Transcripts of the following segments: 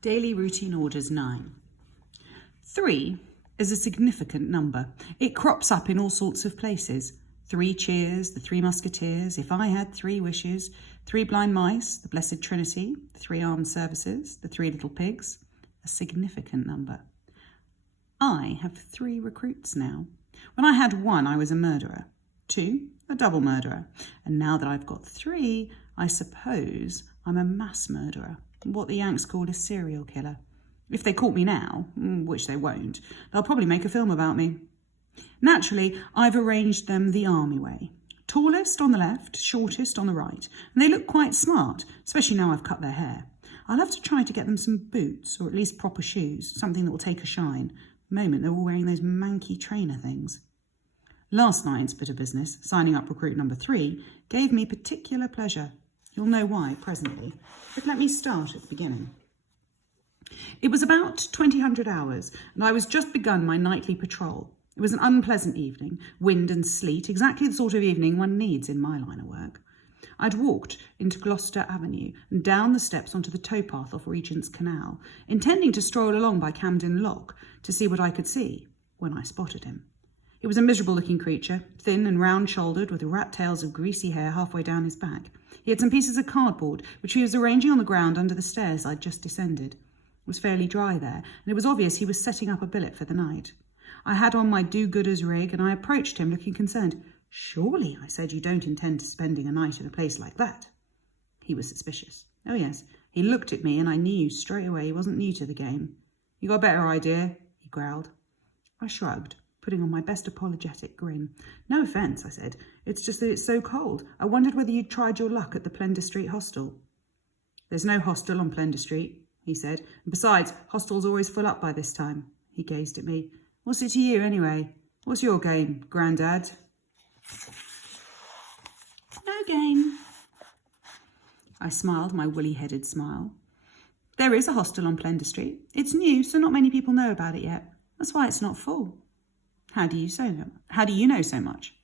Daily routine orders 9. 3 is a significant number. It crops up in all sorts of places. 3 cheers, the 3 musketeers, if I had 3 wishes, 3 blind mice, the blessed trinity, the 3 armed services, the 3 little pigs. A significant number. I have 3 recruits now. When I had 1, I was a murderer. 2, a double murderer. And now that I've got 3, I suppose I'm a mass murderer. What the Yanks call a serial killer. If they caught me now, which they won't, they'll probably make a film about me. Naturally, I've arranged them the army way. Tallest on the left, shortest on the right. And they look quite smart, especially now I've cut their hair. I'll have to try to get them some boots, or at least proper shoes, something that will take a shine. The moment they're all wearing those manky trainer things. Last night's bit of business, signing up recruit number 3, gave me particular pleasure. You'll know why presently, but let me start at the beginning. It was about 2000 hours, and I was just begun my nightly patrol. It was an unpleasant evening, wind and sleet, exactly the sort of evening one needs in my line of work. I'd walked into Gloucester Avenue and down the steps onto the towpath off Regent's Canal, intending to stroll along by Camden Lock to see what I could see, when I spotted him. He was a miserable-looking creature, thin and round-shouldered, with rat tails of greasy hair halfway down his back. He had some pieces of cardboard, which he was arranging on the ground under the stairs I'd just descended. It was fairly dry there, and it was obvious he was setting up a billet for the night. I had on my do-gooders rig, and I approached him looking concerned. "Surely," I said, "you don't intend spending a night in a place like that?" He was suspicious. Oh yes, he looked at me, and I knew straight away he wasn't new to the game. "You got a better idea?" he growled. I shrugged, putting on my best apologetic grin. "No offence," I said. "It's just that it's so cold. I wondered whether you'd tried your luck at the Plender Street hostel." "There's no hostel on Plender Street," he said. "And besides, hostel's always full up by this time." He gazed at me. "What's it to you, anyway? What's your game, Grandad?" "No game." I smiled my woolly-headed smile. "There is a hostel on Plender Street. It's new, so not many people know about it yet. That's why it's not full." How do you know so much?"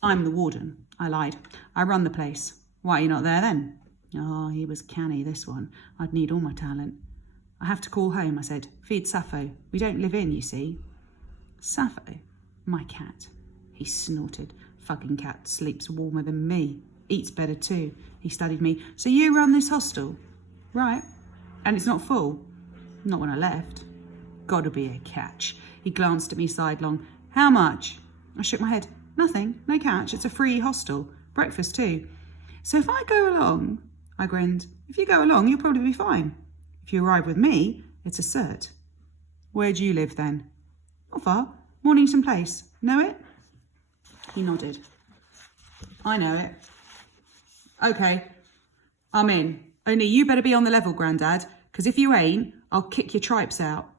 "I'm the warden," I lied. "I run the place." "Why are you not there then?" Oh, he was canny, this one. I'd need all my talent. "I have to call home," I said. "Feed Sappho. We don't live in, you see." "Sappho? My cat." He snorted. "Fucking cat sleeps warmer than me. Eats better too." He studied me. "So you run this hostel?" "Right. And it's not full?" "Not when I left." "Gotta be a catch." He glanced at me sidelong. "How much?" I shook my head. "Nothing. No catch. It's a free hostel. Breakfast too." "So if I go along?" I grinned. "If you go along, you'll probably be fine. If you arrive with me, it's a cert." "Where do you live then?" "Not far. Mornington Place. Know it?" He nodded. "I know it." "Okay, I'm in. Only you better be on the level, Grandad, because if you ain't, I'll kick your tripes out."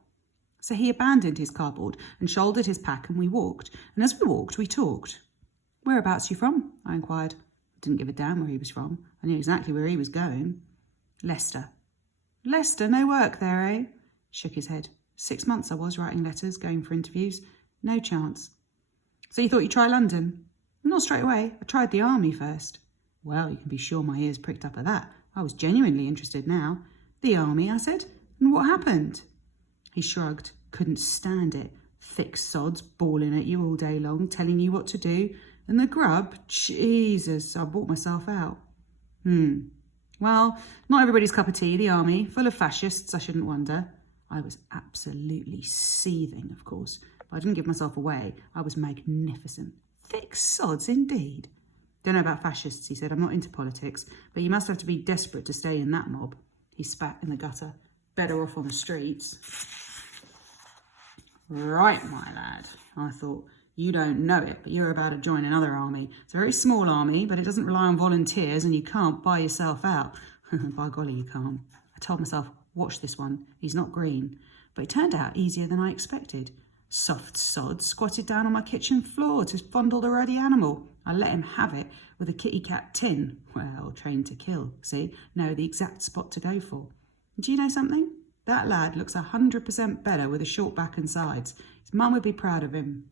So he abandoned his cardboard and shouldered his pack, and we walked. And as we walked, we talked. "Whereabouts you from?" I inquired. I didn't give a damn where he was from. I knew exactly where he was going. "Leicester." "Leicester, no work there, eh?" Shook his head. 6 months I was writing letters, going for interviews. No chance. "So you thought you'd try London?" "Not straight away. I tried the army first." Well, you can be sure my ears pricked up at that. I was genuinely interested now. "The army," I said. "And what happened?" He shrugged. "Couldn't stand it. Thick sods bawling at you all day long, telling you what to do. And the grub, Jesus, I bought myself out." Well, not everybody's cup of tea, the army. Full of fascists, I shouldn't wonder. I was absolutely seething, of course. But I didn't give myself away. I was magnificent. Thick sods, indeed. "Don't know about fascists," he said. "I'm not into politics. But you must have to be desperate to stay in that mob." He spat in the gutter. "Better off on the streets." "Right, my lad," I thought. "You don't know it, but you're about to join another army. It's a very small army, but it doesn't rely on volunteers, and you can't buy yourself out." By golly, you can't. I told myself, watch this one. He's not green. But it turned out easier than I expected. Soft sod squatted down on my kitchen floor to fondle the ruddy animal. I let him have it with a kitty cat tin. Well, trained to kill, see? Know the exact spot to go for. Do you know something? That lad looks 100% better with a short back and sides. His mum would be proud of him.